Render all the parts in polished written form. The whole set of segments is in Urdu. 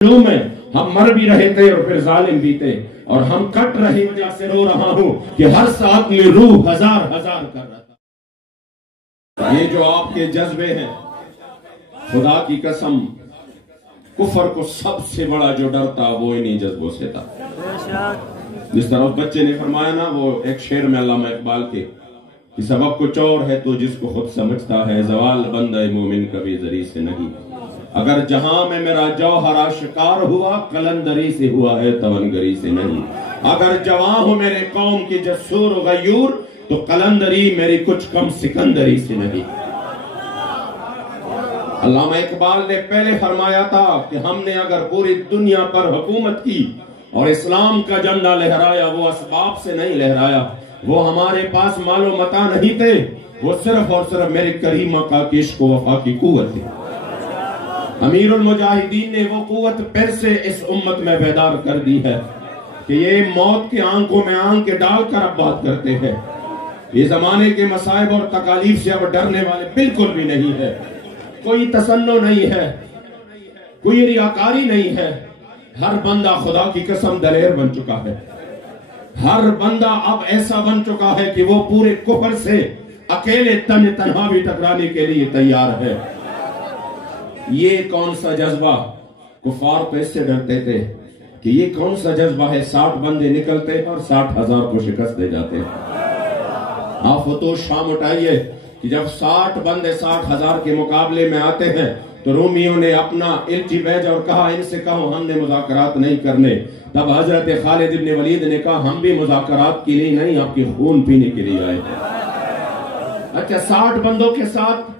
میں ہم مر بھی رہے تھے اور پھر ظالم بھی تھے، اور ہم کٹ رہے وجہ سے رو رہا ہوں کہ ہر ساتھ میں روح ہزار ہزار کر رہا تھا۔ یہ جو آپ کے جذبے ہیں، خدا کی قسم کفر کو سب سے بڑا جو ڈر تھا وہ انہی جذبوں سے تھا۔ جس طرح بچے نے فرمایا نا، وہ ایک شعر میں علامہ اقبال کے کہ سبب کچھ اور ہے تو جس کو خود سمجھتا ہے، زوال بندہ مومن کبھی زری سے نہیں۔ اگر جہاں میں میرا جوہر آشکار ہوا، قلندری سے ہوا ہے تونگری سے نہیں۔ اگر جواں ہو میرے قوم کی جسور و غیور، تو قلندری میری کچھ کم سکندری سے نہیں۔ علامہ اقبال نے پہلے فرمایا تھا کہ ہم نے اگر پوری دنیا پر حکومت کی اور اسلام کا جھنڈا لہرایا، وہ اسباب سے نہیں لہرایا، وہ ہمارے پاس مال و متاع نہیں تھے، وہ صرف اور صرف میرے کریم آقا کی عشق و وفا کی قوت تھی۔ امیر المجاہدین نے وہ قوت پھر سے اس امت میں بیدار کر دی ہے کہ یہ موت کے آنکھوں میں آنکھ ڈال کر اب بات کرتے ہیں۔ یہ زمانے کے مصائب اور تکالیف سے اب ڈرنے والے بالکل بھی نہیں ہے، کوئی تسنع نہیں ہے، کوئی ریاکاری نہیں ہے۔ ہر بندہ خدا کی قسم دلیر بن چکا ہے، ہر بندہ اب ایسا بن چکا ہے کہ وہ پورے کفر سے اکیلے تنہا بھی ٹکرانے کے لیے تیار ہے۔ یہ کون سا جذبہ، کفار تو اس سے ڈرتے تھے کہ یہ کون سا جذبہ ہے، 60 بندے نکلتے ہیں اور 60,000 کو شکست دے جاتے ہیں۔ آپ فتوح شام اٹھائیے کہ جب 60 بندے 60,000 کے مقابلے میں آتے ہیں تو رومیوں نے اپنا الچی بھیجا اور کہا ان سے کہو ہم نے مذاکرات نہیں کرنے۔ تب حضرت خالد بن ولید نے کہا ہم بھی مذاکرات کے لیے نہیں، آپ کی خون پینے کے لیے آئے۔ اچھا 60 بندوں کے ساتھ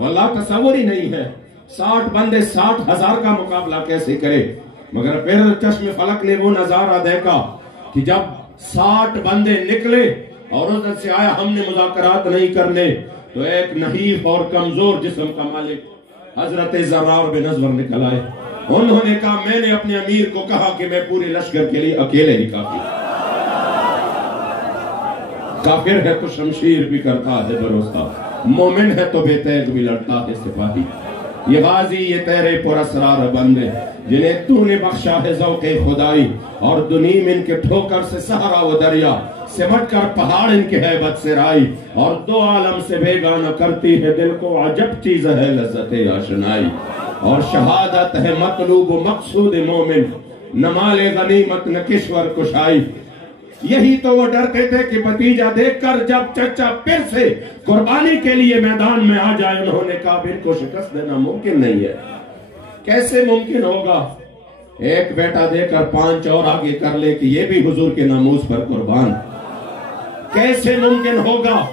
واللہ تصور ہی نہیں ہے 60 بندے 60,000 کا مقابلہ کیسے کرے، مگر پھر چشم فلک نے وہ نظارہ دیکھا کہ جب 60 بندے نکلے اور ادھر سے آیا ہم نے مذاکرات نہیں کرنے، تو ایک نحیف اور کمزور جسم کا مالک حضرت زرار بن ازور نکل آئے۔ انہوں نے کہا میں نے اپنے امیر کو کہا کہ میں پورے لشکر کے لیے اکیلے ہی کافی۔ کافر ہے تو شمشیر بھی کرتا ہے بھروسہ، مومن ہے تو بے تیغ بھی لڑتا ہے سپاہی۔ یہ غازی یہ تیرے پر اسرار بندے جنہیں تو نے بخشا ہے ذوق خدائی، اور دنیم ان کے ٹھوکر سے سہرا و دریا، سمٹ کر پہاڑ ان کے ہیبت سے رائی، اور دو عالم سے بیگانہ کرتی ہے دل کو عجب چیز ہے لذت آشنائی۔ اور شہادت ہے مطلوب و مقصود مومن، نہ مال غنیمت نہ کشور کشائی۔ یہی تو وہ ڈرتے تھے کہ بھتیجا دیکھ کر جب چچا پھر سے قربانی کے لیے میدان میں آ جائے، انہوں نے کہا ان کو شکست دینا ممکن نہیں ہے۔ کیسے ممکن ہوگا؟ ایک بیٹا دے کر 5 اور آگے کر لے کہ یہ بھی حضور کے ناموس پر قربان، کیسے ممکن ہوگا؟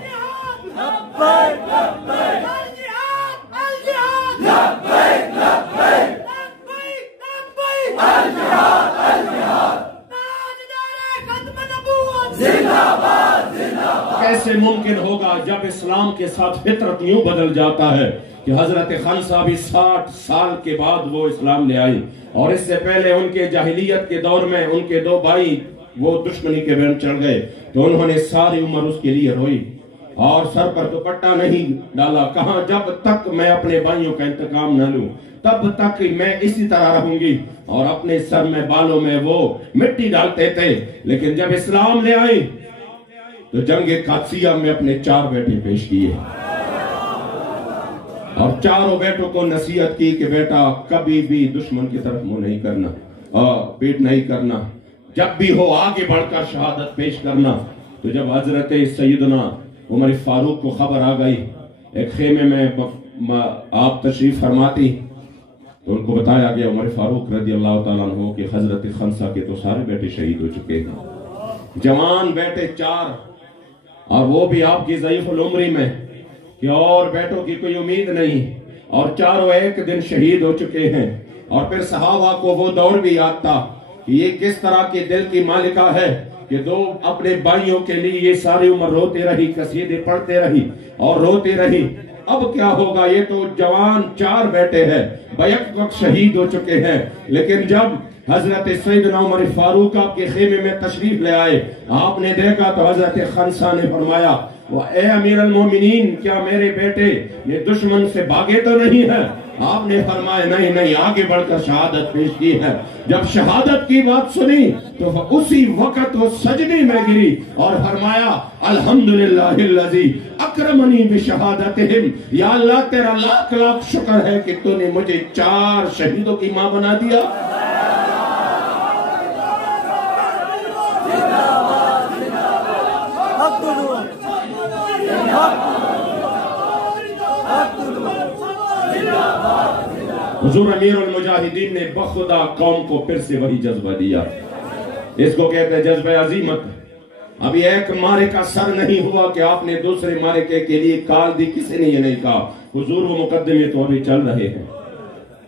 کیسے ممکن ہوگا جب اسلام کے ساتھ فطرت یوں بدل جاتا ہے کہ حضرت خنسا بھی 60 سال کے بعد وہ اسلام لے آئی، اور اس سے پہلے ان کے جاہلیت کے دور میں ان کے 2 بھائی وہ دشمنی کے بین چڑھ گئے، تو انہوں نے ساری عمر اس کے لیے روئی اور سر پر دوپٹہ نہیں ڈالا، کہاں جب تک میں اپنے بھائیوں کا انتقام نہ لوں تب تک میں اسی طرح رہوں گی، اور اپنے سر میں بالوں میں وہ مٹی ڈالتے تھے۔ لیکن جب اسلام لے آئی تو جنگ قادسیہ میں اپنے 4 بیٹے پیش کیے، اور 4 بیٹوں کو نصیحت کی کہ بیٹا کبھی بھی دشمن کی طرف منہ نہیں کرنا اور پیٹ نہیں کرنا، جب بھی ہو آگے بڑھ کر شہادت پیش کرنا۔ تو جب حضرت سیدنا عمر فاروق کو خبر آ گئی، ایک خیمے میں آپ تشریف فرماتی، تو ان کو بتایا گیا عمر فاروق رضی اللہ تعالیٰ عنہ کہ حضرت خنسا کے تو سارے بیٹے شہید ہو چکے ہیں، جوان بیٹے 4، اور وہ بھی آپ کی ضعیف العمری میں کہ اور بیٹوں کی کوئی امید نہیں، اور 4 ایک دن شہید ہو چکے ہیں۔ اور پھر صحابہ کو وہ دور بھی یاد تھا کہ یہ کس طرح کے دل کی مالکہ ہے کہ 2 اپنے بھائیوں کے لیے یہ ساری عمر روتے رہی، قصیدے پڑھتے رہی اور روتے رہی۔ اب کیا ہوگا؟ یہ تو جوان 4 بیٹے ہیں، بیک وقت شہید ہو چکے ہیں، لیکن جب حضرت سیدنا عمر فاروق آپ کے خیمے میں تشریف لے آئے، آپ نے دیکھا تو حضرت خنسا نے فرمایا اے امیر المومنین، کیا میرے بیٹے یہ دشمن سے بھاگے تو نہیں ہے؟ آپ نے فرمایا نہیں نہیں، آگے بڑھ کر شہادت پیش کی ہے۔ جب شہادت کی بات سنی تو اسی وقت وہ سجدے میں گری اور فرمایا الحمدللہ الذی اکرمنی بشہادتہم، یا اللہ تیرا لاکھ لاکھ شکر ہے کہ تو نے مجھے 4 شہیدوں کی ماں بنا دیا۔ حضور امیر المجاہدین نے بخدا قوم کو پھر سے وہی جذبہ دیا، اس کو کہتے ہیں جذبہ عظیمت۔ ابھی ایک مارے کا سر نہیں ہوا کہ آپ نے دوسرے مارے کے لیے کال دی، کسی نے یہ نہیں کہا۔ حضور وہ مقدمے تو ابھی چل رہے ہیں،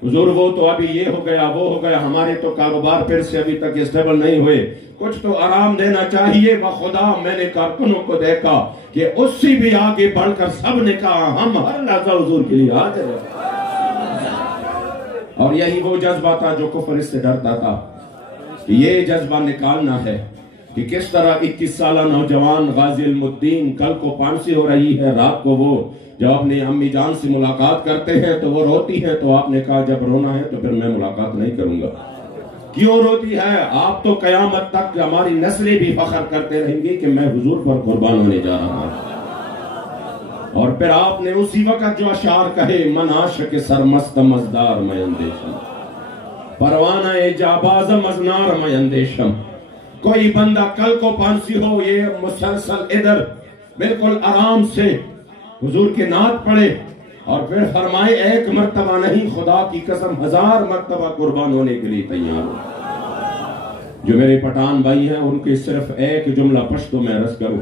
حضور وہ تو ابھی یہ ہو گیا وہ ہو گیا، ہمارے تو کاروبار پھر سے ابھی تک اسٹیبل نہیں ہوئے، کچھ تو آرام دینا چاہیے۔ بخدا میں نے کارکنوں کو دیکھا کہ اس سے بھی آگے بڑھ کر سب نے کہا ہم ہر لحظہ حضور کے لیے حاضر ہیں۔ اور یہی وہ جذبہ تھا جو کفر اس سے ڈرتا تھا، کہ یہ جذبہ نکالنا ہے کہ کس طرح 21 سالہ نوجوان غازی علم الدین کل کو پانسی ہو رہی ہے، رات کو وہ جب اپنے امی جان سے ملاقات کرتے ہیں تو وہ روتی ہے، تو آپ نے کہا جب رونا ہے تو پھر میں ملاقات نہیں کروں گا۔ کیوں روتی ہے؟ آپ تو قیامت تک ہماری نسلیں بھی فخر کرتے رہیں گی کہ میں حضور پر قربان ہونے جا رہا ہوں۔ اور پھر آپ نے اسی وقت جو اشعار کہے من عاشق سرمست مزدار میں اندیشم، پروانہ جاباز مزنار میں اندیشم۔ کوئی بندہ کل کو پانسی ہو، یہ مسلسل ادھر بالکل آرام سے حضور کے نعت پڑھے اور پھر فرمائے ایک مرتبہ نہیں، خدا کی قسم 1000 مرتبہ قربان ہونے کے لیے تیار ہو۔ جو میرے پٹھان بھائی ہیں ان کے صرف ایک جملہ پشتو میں عرض کروں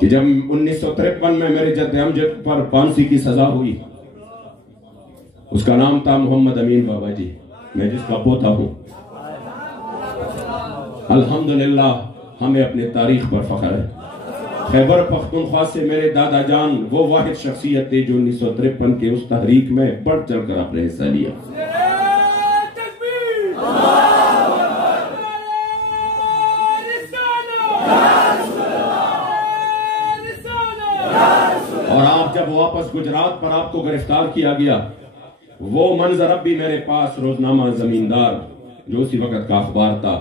کہ جب 1953 میں میرے جد امجد پر پانسی کی سزا ہوئی، اس کا نام تھا محمد امین بابا جی، میں جس کا پوتا ہوں۔ الحمدللہ ہمیں اپنے تاریخ پر فخر ہے۔ خیبر پختونخوا سے میرے دادا جان وہ واحد شخصیت تھی جو 1953 کے اس تحریک میں بڑھ چڑھ کر اپنے حصہ لیا۔ اور آپ جب واپس گجرات پر آپ کو گرفتار کیا گیا، وہ منظر اب بھی میرے پاس روزنامہ زمیندار جو اسی وقت کا اخبار تھا،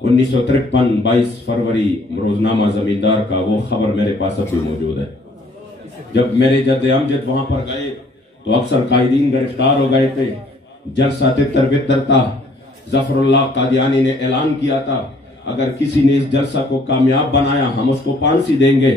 1953 22 فروری روزنامہ زمیندار کا وہ خبر میرے پاس اب بھی موجود ہے۔ جب میرے جد امجد وہاں پر گئے تو اکثر قائدین گرفتار ہو گئے تھے، جلسہ تتر بتر تھا۔ ظفر اللہ قادیانی نے اعلان کیا تھا اگر کسی نے اس جلسہ کو کامیاب بنایا ہم اس کو پانسی دیں گے۔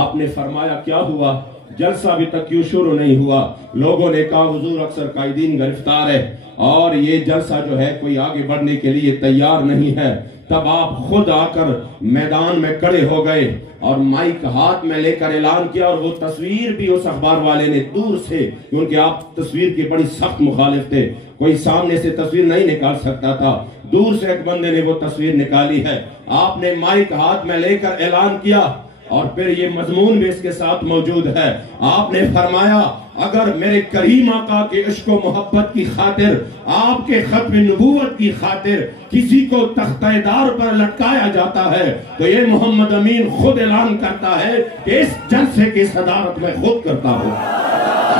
آپ نے فرمایا کیا ہوا؟ جلسہ ابھی تک کیوں شروع نہیں ہوا؟ لوگوں نے کہا حضور اکثر قائدین گرفتار ہے اور یہ جلسہ جو ہے کوئی آگے بڑھنے کے لیے تیار نہیں ہے۔ تب آپ خود آ کر میدان میں کھڑے ہو گئے اور مائک ہاتھ میں لے کر اعلان کیا، اور وہ تصویر بھی اس اخبار والے نے دور سے، کیونکہ آپ تصویر کے بڑی سخت مخالف تھے، کوئی سامنے سے تصویر نہیں نکال سکتا تھا، دور سے ایک بندے نے وہ تصویر نکالی ہے۔ آپ نے مائک ہاتھ میں لے کر اعلان کیا اور پھر یہ مضمون بھی اس کے ساتھ موجود ہے۔ آپ نے فرمایا اگر میرے کریم آقا کے عشق و محبت کی خاطر، آپ کے ختم نبوت کی خاطر کسی کو تختہ دار پر لٹکایا جاتا ہے تو یہ محمد امین خود اعلان کرتا ہے کہ اس جلسے کی صدارت میں خود کرتا ہوں۔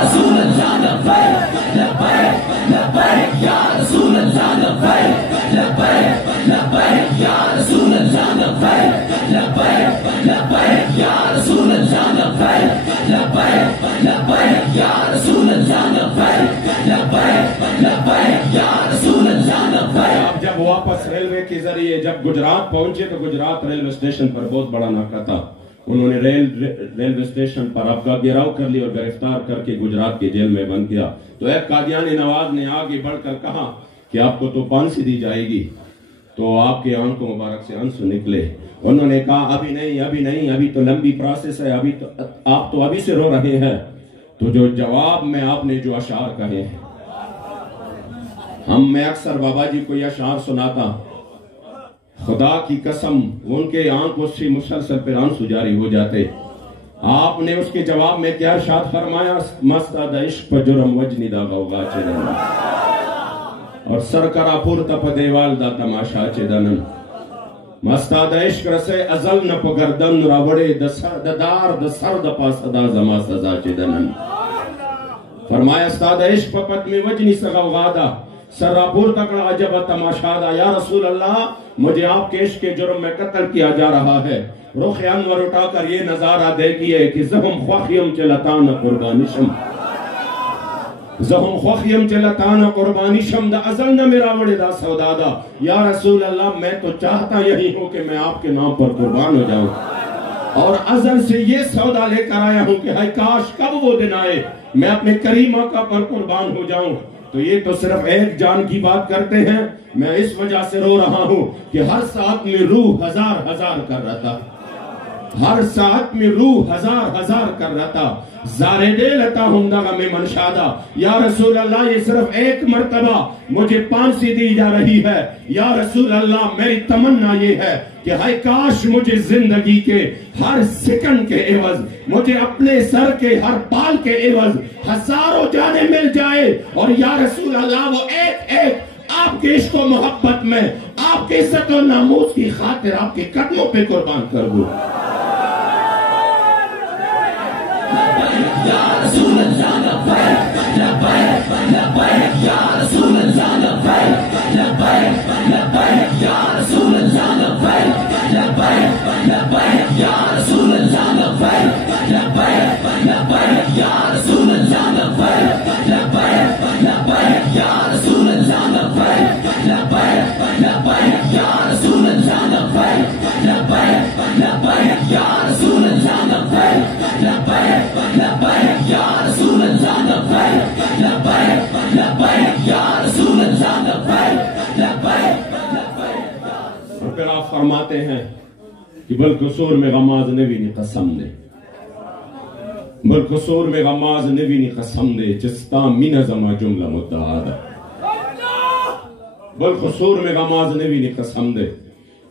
رسول اللہ لبیک لبیک لبیک یا رسول اللہ لبیک لبیک لبیک یا رسول اللہ لبیک لبیک لبیک یا رسول اللہ لبیک لبیک لبیک یا رسول اللہ لبیک لبیک لبیک یا رسول اللہ لبیک۔ آپ جب واپس ریلوے کے ذریعے جب گجرات پہنچے تو گجرات ریلوے اسٹیشن پر بہت بڑا ناکہ تھا، انہوں نے ریلوے اسٹیشن پر آپ کا گھیراؤ کر لی اور گرفتار کر کے گجرات کے جیل میں بند کیا۔ تو ایک قادیانی نواز نے آگے بڑھ کر کہا کہ آپ کو تو پانسی دی جائے گی، تو آپ کے آنکھوں مبارک سے آنسو نکلے۔ انہوں نے کہا ابھی نہیں، ابھی تو لمبی پروسیس ہے، ابھی تو آپ تو ابھی سے رو رہے ہیں۔ تو جو جواب میں آپ نے جو اشعار کہے ہیں، میں اکثر بابا جی کو یہ اشعار سناتا، خدا کی قسم ان کے آنکھوں سے مسلسل پھر آنسو جاری ہو جاتے۔ آپ نے اس کے جواب میں کیا ارشاد فرمایا؟ مستاد عشق پر جرم وجنی دا غوغا چلے، اور سرکرا پورتا پا دیوال دا تماشا چے دنن مستاد عشق رسے ازل نا پا گردن راوڑے دا دار دا سر دا پاس دا زما سزا چے دنن فرمایا استاد عشق پا پت میں وجنی سغوغادا سر راپور تکڑا عجبہ تماشا دا یا رسول اللہ مجھے آپ کے عشق کے جرم میں قتل کیا جا رہا ہے رخ انور اٹھا کر یہ نظارہ دیکھئے کہ زہم خواخیم چلتان قربانی شم زہم خواخیم چلتان قربانی شم دا ازل نہ میرا وڑے دا سودا دا یا رسول اللہ میں تو چاہتا یہی ہوں کہ میں آپ کے نام پر قربان ہو جاؤں اور ازل سے یہ سودا لے کر آیا ہوں کہ ہائے کاش کب وہ دن آئے میں اپنے کریم آقا پر قربان ہو جاؤں تو یہ تو صرف ایک جان کی بات کرتے ہیں میں اس وجہ سے رو رہا ہوں کہ ہر ساتھ میں روح ہزار ہزار کر رہا تھا ہر ساتھ میں روح ہزار ہزار کر رہا تھا زارے دے لتا ہوں دغا میں منشادہ یا رسول اللہ یہ صرف ایک مرتبہ مجھے پانسی دی جا رہی ہے یا رسول اللہ میری تمنا یہ ہے کہ ہائے کاش مجھے زندگی کے ہر سکنڈ کے عوض مجھے اپنے سر کے ہر پال کے عوض ہزاروں جانیں مل جائے اور یا رسول اللہ وہ ایک ایک آپ کے عشق و محبت میں آپ کے عزت و ناموس کی خاطر آپ کے قدموں پہ قربان کر دوں یا رسول اللہ لبیک لبیک لبیک یا رسول اللہ لبیک لبیک لبیک یا رسول اللہ لبیک لبیک لبیک یا رسول اللہ لبیک لبیک لبیک یا رسول اللہ لبیک لبیک لبیک یا رسول اللہ لبیک لبیک لبیک یا رسول اللہ لبیک لبیک لبیک یا رسول اللہ لبیک لبیک لبیک یا رسول اللہ لبیک لبیک لبیک یا رسول اللہ لبیک لبیک لبیک اور پھر آپ فرماتے ہیں کہ بالقصور میں غماز نوینی قسم دے بالقصور میں غماز نوینی قسم دے جستا من زما جملہ متحادہ بالقصور میں غماز نوینی قسم دے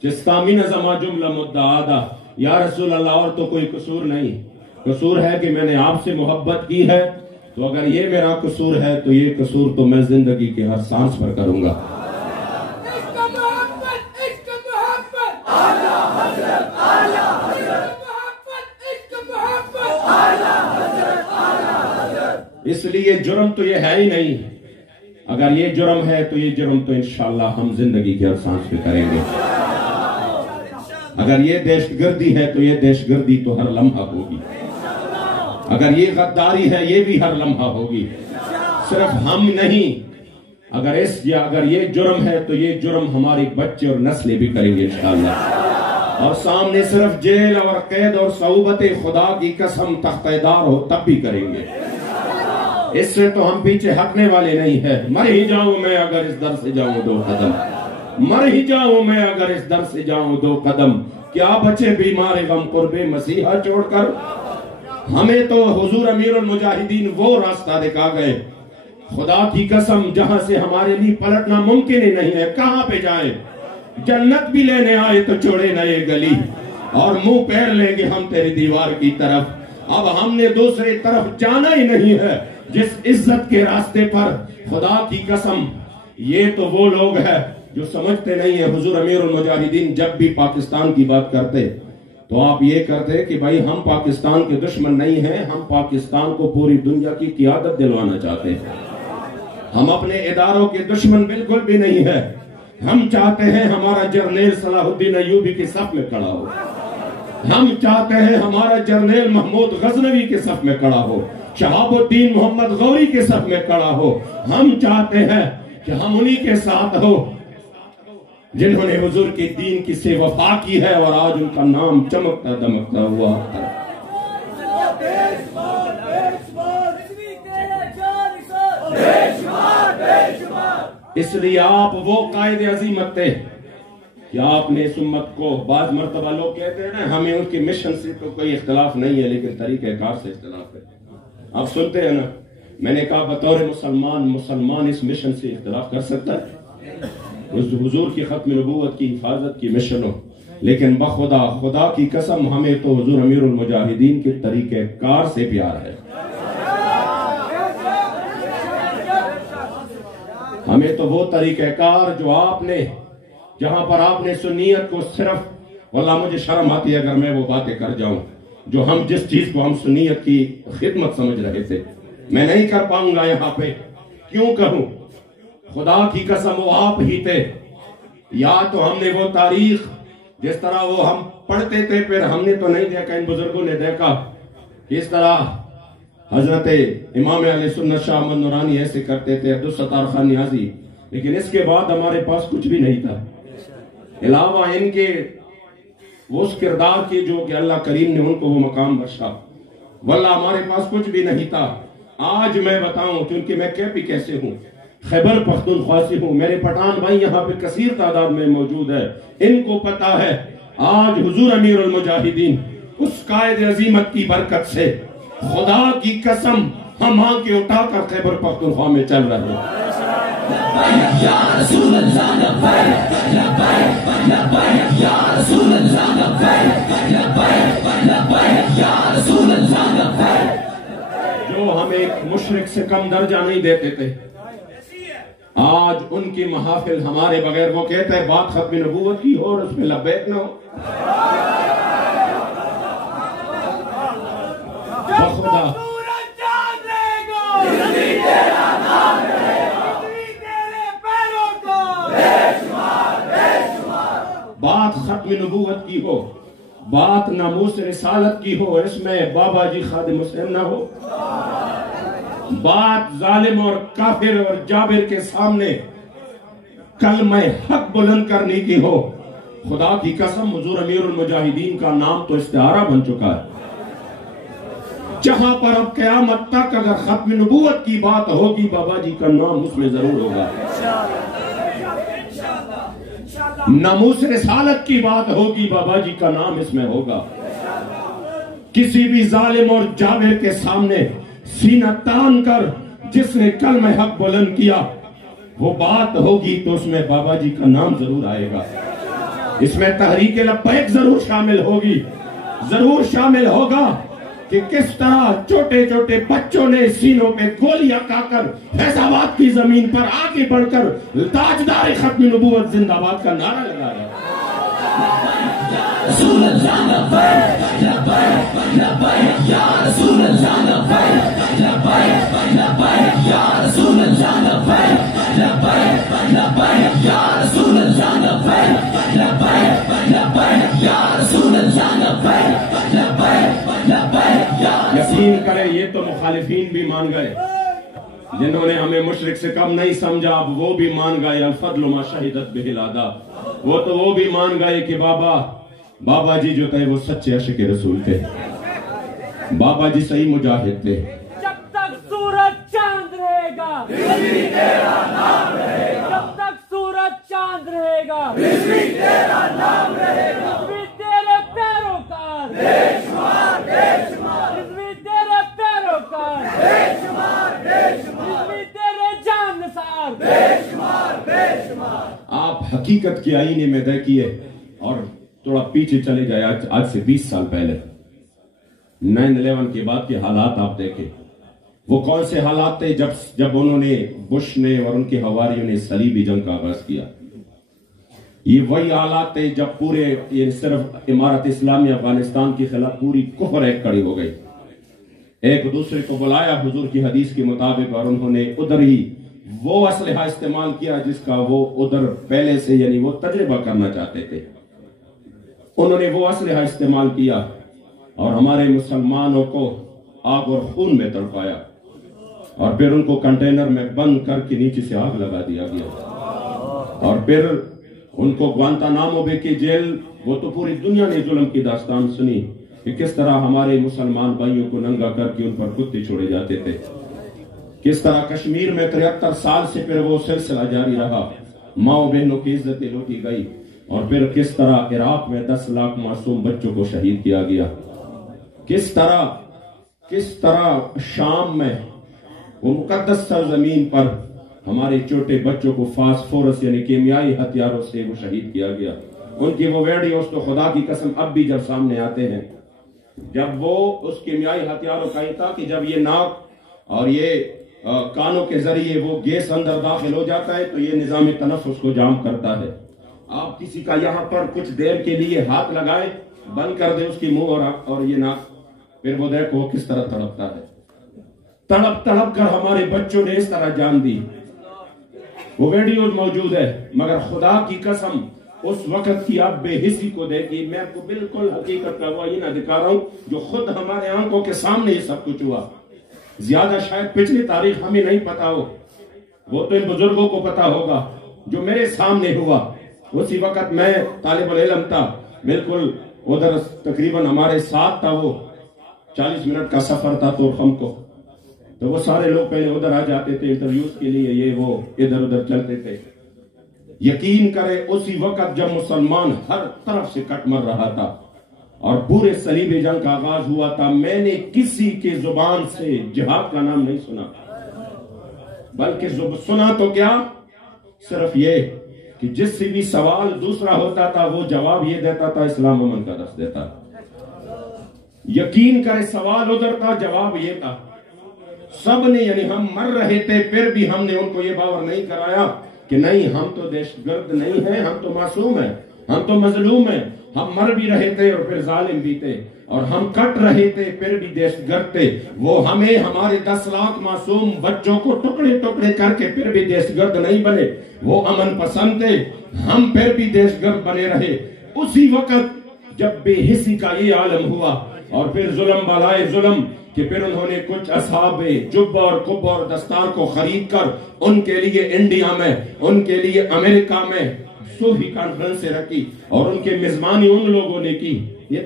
جستا من زما جملہ متحادہ یا رسول اللہ اور تو کوئی قصور نہیں قصور ہے کہ میں نے آپ سے محبت کی ہے تو اگر یہ میرا قصور ہے تو یہ قصور تو میں زندگی کے ہر سانس پر کروں گا اس لیے جرم تو یہ ہے ہی نہیں اگر یہ جرم ہے تو یہ جرم تو انشاءاللہ ہم زندگی کے ہر سانس پہ کریں گے اگر یہ دہشت گردی ہے تو یہ دہشت گردی تو ہر لمحہ ہوگی اگر یہ غداری ہے یہ بھی ہر لمحہ ہوگی صرف ہم نہیں اگر یہ جرم ہے تو یہ جرم ہماری بچے اور نسلیں بھی کریں گے انشاءاللہ اور سامنے صرف جیل اور قید اور صعوبت خدا کی قسم تختیدار ہو تب بھی کریں گے اس سے تو ہم پیچھے ہٹنے والے نہیں ہیں مر ہی جاؤں میں اگر اس در سے جاؤں دو قدم مر ہی جاؤں میں اگر اس در سے جاؤں دو قدم کیا بچے بیمار غم قرب مسیحا چھوڑ کر ہمیں تو حضور امیر المجاہدین وہ راستہ دکھا گئے خدا کی قسم جہاں سے ہمارے لیے پلٹنا ممکن ہی نہیں ہے کہاں پہ جائیں جنت بھی لینے آئے تو چھوڑے نہ یہ گلی اور منہ پیر لیں گے ہم تیری دیوار کی طرف اب ہم نے دوسری طرف جانا ہی نہیں ہے جس عزت کے راستے پر خدا کی قسم یہ تو وہ لوگ ہیں جو سمجھتے نہیں ہیں حضور امیر المجاہدین جب بھی پاکستان کی بات کرتے تو آپ یہ کرتے کہ بھائی ہم پاکستان کے دشمن نہیں ہیں ہم پاکستان کو پوری دنیا کی قیادت دلوانا چاہتے ہیں ہم اپنے اداروں کے دشمن بالکل بھی نہیں ہیں ہم چاہتے ہیں ہمارا جرنیل صلاح الدین ایوبی کے صف میں کھڑا ہو ہم چاہتے ہیں ہمارا جرنیل محمود غزنوی کے صف میں کھڑا ہو شہاب الدین محمد غوری کے صف میں کھڑا ہو ہم چاہتے ہیں کہ ہم انہی کے ساتھ ہو جنہوں نے حضور کے دین کی سے وفا کی ہے اور آج ان کا نام چمکتا دمکتا ہوا اس لیے آپ وہ قائد عظیمت تھے کہ آپ نے اس امت کو بعض مرتبہ لوگ کہتے ہیں نا ہمیں ان کی مشن سے تو کوئی اختلاف نہیں ہے لیکن طریقہ کار سے اختلاف ہے آپ سنتے ہیں نا میں نے کہا بطور مسلمان اس مشن سے اختلاف کر سکتا ہے حضور کی ختم نبوت کی حفاظت کی مشن ہو لیکن بخدا خدا کی قسم ہمیں تو حضور امیر المجاہدین کے طریقہ کار سے پیار ہے ہمیں تو وہ طریقہ کار جو آپ نے، جہاں پر آپ نے سنیت کو صرف، واللہ مجھے شرم آتی ہے اگر میں وہ باتیں کر جاؤں جو ہم جس چیز کو ہم سنیت کی خدمت سمجھ رہے تھے، میں نہیں کر پاؤں گا یہاں پہ. کیوں کہوں؟ خدا کی قسم وہ آپ ہی تھے. یا تو ہم نے وہ تاریخ جس طرح وہ ہم پڑھتے تھے، پھر ہم نے تو نہیں دیکھا، ان بزرگوں نے دیکھا اس طرح حضرت امام اہل سنت شاہ احمد نورانی ایسے کرتے تھے، عبدالستار خان نیازی، لیکن اس کے بعد ہمارے پاس کچھ بھی نہیں تھا علاوہ ان کے اس کردار کے جو کہ اللہ کریم نے ان کو وہ مقام بخشا. واللہ ہمارے پاس کچھ بھی نہیں تھا. آج میں بتاؤں، کیونکہ میں بھی کیسے ہوں، خیبر پختونخوا سے ہوں، میرے پٹھان بھائی یہاں پہ کثیر تعداد میں موجود ہے، ان کو پتا ہے آج حضور امیر المجاہدین اس قائد عظیمت کی برکت سے خدا کی قسم ہم آنکھیں اٹھا کر خیبر پختونخوا میں چل رہے ہیں. یا رسول اللہ لبیک لبیک لبیک یا رسول اللہ لبیک لبیک لبیک یا رسول اللہ لبیک. جو ہمیں ایک مشرک سے کم درجہ نہیں دیتے تھے، آج ان کی محافل ہمارے بغیر، وہ کہتے ہیں بات ختم نبوت کی ہو اور اس میں لبیک نہ ہو. خدا بات ختم نبوت کی ہو، بات ناموس رسالت کی ہو، اس میں بابا جی خادم حسین نہ ہو، بات ظالم اور کافر اور جابر کے سامنے کلمہ حق بلند کرنے کی ہو، خدا کی قسم حضور امیر المجاہدین کا نام تو استعارہ بن چکا ہے. جہاں پر اب قیامت تک اگر ختم نبوت کی بات ہوگی، بابا جی کا نام اس میں ضرور ہوگا. ناموس رسالت کی بات ہوگی، بابا جی کا نام اس میں ہوگا. کسی بھی ظالم اور جابر کے سامنے سینہ تان کر جس نے کلمہ حق بلند کیا، وہ بات ہوگی تو اس میں بابا جی کا نام ضرور آئے گا. اس میں تحریک لبیک ضرور شامل ہوگی، ضرور شامل ہوگا کہ کس طرح چھوٹے چھوٹے بچوں نے سینوں پہ گولیاں کا کر فیض آباد کی زمین پر آگے بڑھ کر تاجدار ختم نبوت زندہ باد کا نعرہ لگایا. رسول اللہ لبیک لبیک لبیک یا رسول اللہ لبیک لبیک لبیک یا رسول اللہ لبیک لبیک لبیک یا رسول اللہ لبیک لبیک لبیک یا رسول اللہ لبیک لبیک لبیک. یقین کریں یہ تو مخالفین بھی مان گئے، جنہوں نے ہمیں مشرک سے کم نہیں سمجھا، اب وہ بھی مان گئے. الفضل ما شہدت بہ الأعداء، وہ بھی مان گئے کہ بابا جی جو تھے وہ سچے عاشق رسول تھے، بابا جی صحیح مجاہد تھے. جب تک سورج چاند رہے گا تیرا نام رہے گا، جب تک سورج چاند رہے گا تیرا نام رہے گا. تیرے پیروکار بے شمار بے شمار، تیرے پیروکار بے شمار بے شمار، تیرے جان نثار بے شمار بے شمار. آپ حقیقت کی آئینے میں دیکھیے اور تھوڑا پیچھے چلے جائے، آج سے 20 سال پہلے 9/11 کے بعد کے حالات آپ دیکھیں. وہ کون سے حالات تھے جب انہوں نے بش نے اور ان کے حواریوں نے صلیبی جنگ کا آغاز کیا. یہ وہی حالات تھے جب پورے یہ صرف امارت اسلامی افغانستان کے خلاف پوری کفر ایک کڑی ہو گئی. ایک دوسرے کو بلایا حضور کی حدیث کے مطابق اور انہوں نے ادھر ہی وہ اسلحہ استعمال کیا جس کا وہ ادھر پہلے سے یعنی وہ تجربہ کرنا چاہتے تھے. انہوں نے وہ اسلحہ استعمال کیا اور ہمارے مسلمانوں کو آگ اور خون میں تڑپایا اور پھر ان کو کنٹینر میں بند کر کے نیچے سے آگ لگا دیا گیا اور پھر ان کو گوانتانامو بے کی جیل. وہ تو پوری دنیا نے ظلم کی داستان سنی کہ کس طرح ہمارے مسلمان بھائیوں کو ننگا کر کے ان پر کتے چھوڑے جاتے تھے، کس طرح کشمیر میں 73 سال سے پھر وہ سلسلہ جاری رہا، ماؤں بہنوں کی عزتیں لوٹی گئی، اور پھر کس طرح عراق میں 10 لاکھ معصوم بچوں کو شہید کیا گیا، کس طرح شام میں وہ مقدس سرزمین پر ہمارے چھوٹے بچوں کو فاسفورس یعنی کیمیائی ہتھیاروں سے وہ شہید کیا گیا. ان کی وہ ویڈیوز تو خدا کی قسم اب بھی جب سامنے آتے ہیں، جب وہ اس کیمیائی ہتھیاروں کا ہی تھا کہ جب یہ ناک اور یہ کانوں کے ذریعے وہ گیس اندر داخل ہو جاتا ہے تو یہ نظام تنفس کو جام کرتا ہے. آپ کسی کا یہاں پر کچھ دیر کے لیے ہاتھ لگائیں, بند کر دیں اس کی منہ اور یہ ناک, پھر وہ دیکھو کس طرح تڑپتا ہے. تڑپ تڑپ کر ہمارے بچوں نے اس طرح جان دی. وہ ویڈیوز موجود ہے, مگر خدا کی قسم اس وقت کی آپ بے حسی کو دیکھیے. میں آپ کو بالکل حقیقت کا معائنہ دکھا رہا ہوں جو خود ہمارے آنکھوں کے سامنے یہ سب کچھ ہوا. زیادہ شاید پچھلی تاریخ ہمیں نہیں پتا ہو, وہ تو ان بزرگوں کو پتا ہوگا. جو میرے سامنے ہوا اسی وقت میں طالب العلم تھا, بالکل ادھر تقریباً ہمارے ساتھ تھا. وہ 40 منٹ کا سفر تھا تو ہم کو, تو وہ سارے لوگ پہلے ادھر آ جاتے تھے انٹرویوز کے لیے, یہ وہ ادھر ادھر چلتے تھے. یقین کرے اسی وقت جب مسلمان ہر طرف سے کٹ مر رہا تھا اور پورے صلیب جنگ کا آغاز ہوا تھا, میں نے کسی کے زبان سے جہاد کا نام نہیں سنا, بلکہ سنا تو کیا صرف یہ کہ جس سے بھی سوال دوسرا ہوتا تھا وہ جواب یہ دیتا تھا اسلام امن کا درس دیتا. یقین کرے سوال ادھر تھا, جواب یہ تھا. سب نے یعنی ہم مر رہے تھے پھر بھی ہم نے ان کو یہ باور نہیں کرایا کہ نہیں ہم تو دہشت گرد نہیں ہیں, ہم تو معصوم ہیں, ہم تو مظلوم ہیں. ہم مر بھی رہے تھے اور پھر ظالم بھی تھے, اور ہم کٹ رہے تھے پھر بھی دہشت گرد تھے. وہ ہمیں ہمارے 10 لاکھ معصوم بچوں کو ٹکڑے ٹکڑے کر کے پھر بھی دہشت گرد نہیں بنے. وہ امن پسند تھے, ہم پھر بھی دہشت گرد بنے رہے. اسی وقت جب بے حسی کا یہ عالم ہوا اور پھر ظلم بالائے ظلم کہ پھر انہوں نے کچھ اصحاب جب اور کب اور دستار کو خرید کر ان کے لیے انڈیا میں, ان کے لیے امریکہ میں صوفی کانفرنس سے رکھی اور ان کے میزبانی ان لوگوں نے کی. یہ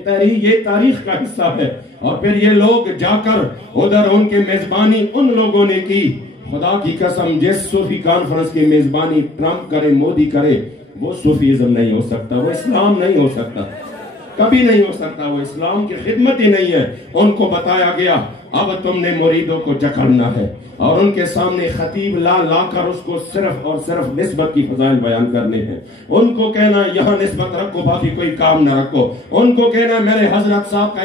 تاریخ کا حصہ ہے. اور پھر یہ لوگ جا کر ادھر ان کے میزبانی ان لوگوں نے کی. خدا کی قسم جس صوفی کانفرنس کی میزبانی ٹرمپ کرے, مودی کرے, وہ صوفیزم نہیں ہو سکتا, وہ اسلام نہیں ہو سکتا, کبھی نہیں ہو سکتا. وہ اسلام کی خدمت ہی نہیں ہے. ان کو بتایا گیا اب تم نے مریدوں کو جکڑنا ہے اور ان کے سامنے خطیب لا کر اس کو صرف اور صرف نسبت کی فضائل بیان کرنے ہیں. ان کو کہنا یہاں نسبت رکھو باقی کوئی کام نہ رکھو. ان کو کہنا میرے حضرت صاحب کا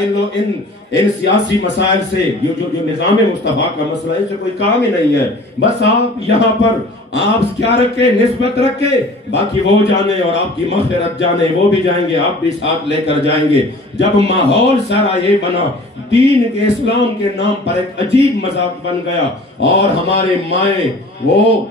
ان سیاسی مسائل سے جو نظام مصطفیٰ کا مسئلہ ہے ان سے کوئی کام ہی نہیں ہے. بس آپ یہاں پر آپ کیا رکھے, نسبت رکھے, باقی وہ جانے اور آپ کی مغفرت جانے, وہ بھی جائیں گے, آپ بھی ساتھ لے کر جائیں گے. جب ماحول سارا یہ بنا, دین کے اسلام کے نام پر ایک عجیب مذاق بن گیا اور ہمارے مائیں وہ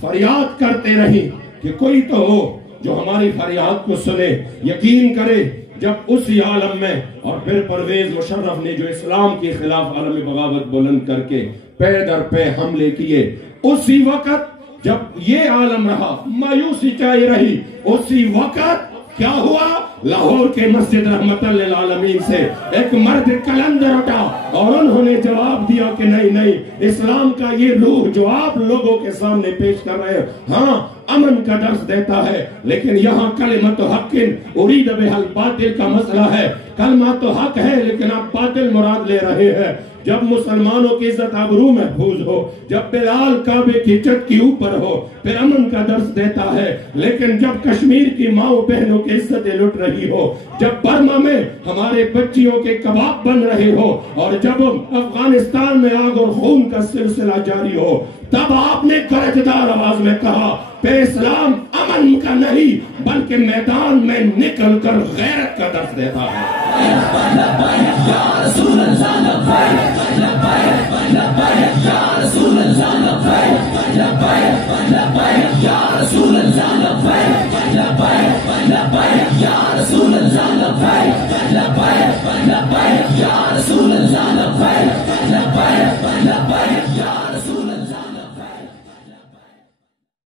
فریاد کرتے رہی کہ کوئی تو ہو جو ہماری فریاد کو سنے. یقین کرے جب اسی عالم میں اور پھر پرویز مشرف نے جو اسلام کے خلاف عالم بغاوت بلند کر کے پے در پے حملے کیے, اسی وقت جب یہ عالم رہا مایوسی چاہیے رہی, اسی وقت کیا ہوا, لاہور کے مسجد رحمت للعالمین سے ایک مرد کلندر اٹھا اور انہوں نے جواب دیا کہ نہیں اسلام کا یہ روح جو آپ لوگوں کے سامنے پیش کر رہے ہیں, ہاں امن کا درس دیتا ہے, لیکن یہاں کلمۃ حق ارید بہا الباطل کا مسئلہ ہے. کلمہ تو حق ہے لیکن آپ باطل مراد لے رہے ہیں. جب مسلمانوں کی عزت آبرو محفوظ ہو, جب بلال کعبے کی چھت کے اوپر ہو, پھر امن کا درس دیتا ہے. لیکن جب کشمیر کی ماؤں بہنوں کی عزتیں لٹ رہی ہو, جب برما میں ہمارے بچیوں کے کباب بن رہے ہو, اور جب افغانستان میں آگ اور خون کا سلسلہ جاری ہو, تب آپ نے گرجدار آواز میں کہا کہ اسلام امن کا نہیں بلکہ میدان میں نکل کر غیرت کا درس دیتا ہے. یا رسول اللہ